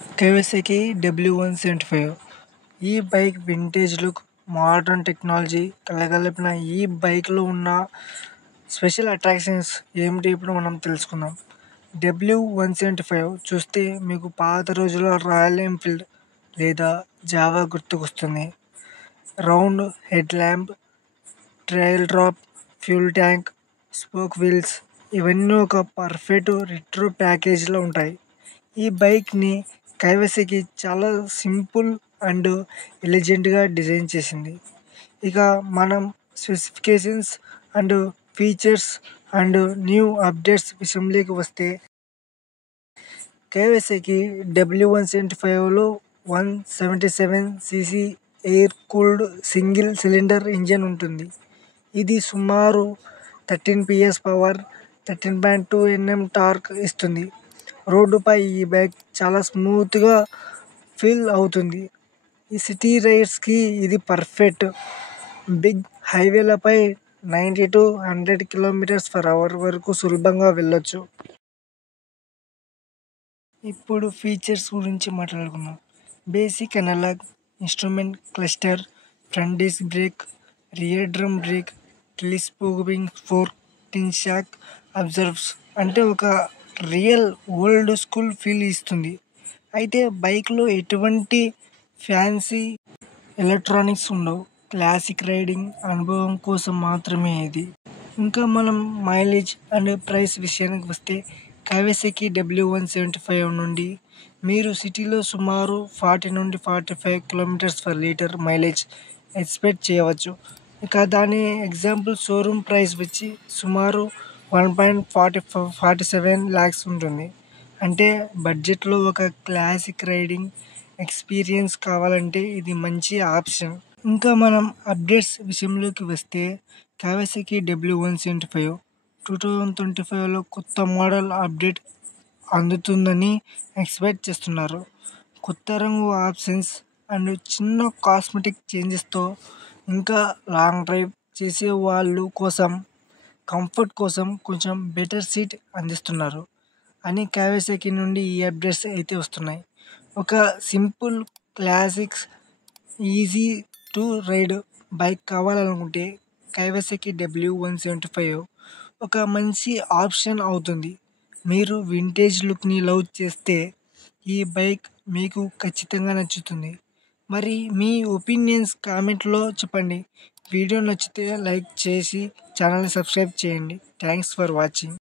Kawasaki W175 ఈ bike vintage look, modern technology కలగలిపిన ఈ బైక్లో ఉన్న స్పెషల్ అట్రాక్షన్స్ ఏమిటి ఇప్పుడు మనం తెలుసుకుందాం. W175 చూస్తే మీకు పాత రోజుల్లో రాయల్ ఎన్ఫీల్డ్ లేదా జావా గుర్తుకొస్తుంది. Round head lamp, trial drop, fuel tank, spoke wheels ఇవన్నీ ఒక పర్ఫెక్ట్ రెట్రో ప్యాకేజ్లో ఉంటాయి. ఈ బైక్ని కైవసకి చాలా సింపుల్ అండ్ ఎలిజెంట్గా డిజైన్ చేసింది. ఇక మనం specifications and features and new updates విషయంలోకి వస్తే, కైవసకి W175లో 177cc air cooled single cylinder engine ఉంటుంది. ఇది సుమారు 13 PS పవర్, 13.2 Nm టార్క్ ఇస్తుంది. రోడ్డుపై ఈ బైక్ చాలా స్మూత్గా ఫీల్ అవుతుంది. ఈ సిటీ రైడ్స్కి ఇది పర్ఫెక్ట్. బిగ్ హైవేలపై 90 to 100 km/h వరకు సులభంగా వెళ్ళొచ్చు. ఇప్పుడు ఫీచర్స్ గురించి మాట్లాడుకుందాం. Basic analog instrument cluster, front disc brake, rear drum brake, telescoping fork, twin shock absorbers అంటే ఒక రియల్ ఓల్డ్ స్కూల్ ఫీల్ ఇస్తుంది. అయితే బైక్లో ఎటువంటి ఫ్యాన్సీ ఎలక్ట్రానిక్స్ ఉండవు. క్లాసిక్ రైడింగ్ అనుభవం కోసం మాత్రమే ఇది. ఇంకా మనం మైలేజ్ అండ్ ప్రైస్ విషయానికి వస్తే, కైవసకి W175 నుండి మీరు సిటీలో సుమారు 40 నుండి 45 km/l మైలేజ్ ఎక్స్పెక్ట్ చేయవచ్చు. ఇక దాని ఎగ్జాంపుల్ షోరూమ్ ప్రైస్ వచ్చి సుమారు 1.47 lakhs ఉంటుంది. అంటే బడ్జెట్లో ఒక క్లాసిక్ రైడింగ్ ఎక్స్పీరియన్స్ కావాలంటే ఇది మంచి ఆప్షన్. ఇంకా మనం అప్డేట్స్ విషయంలోకి వస్తే, కైవసకి W175 2025లో కొత్త మోడల్ అప్డేట్ అందుతుందని ఎక్స్పెక్ట్ చేస్తున్నారు. కొత్త రంగు ఆప్షన్స్ అండ్ చిన్న కాస్మెటిక్ చేంజెస్తో ఇంకా లాంగ్ డ్రైవ్ చేసే వాళ్ళు కోసం కంఫర్ట్ కోసం కొంచెం బెటర్ సీట్ అందిస్తున్నారు అని కైవసకి నుండి ఈ అప్డేట్స్ అయితే వస్తున్నాయి. ఒక simple classics easy to ride bike కావాలనుకుంటే కైవసకి W175 ఒక మంచి ఆప్షన్ అవుతుంది. మీరు వింటేజ్ లుక్ని లవ్ చేస్తే ఈ బైక్ మీకు ఖచ్చితంగా నచ్చుతుంది. మరి మీ ఒపీనియన్స్ కామెంట్లో చెప్పండి. వీడియో నచ్చితే లైక్ చేసి ఛానల్ని సబ్స్క్రైబ్ చేయండి. Thanks for watching.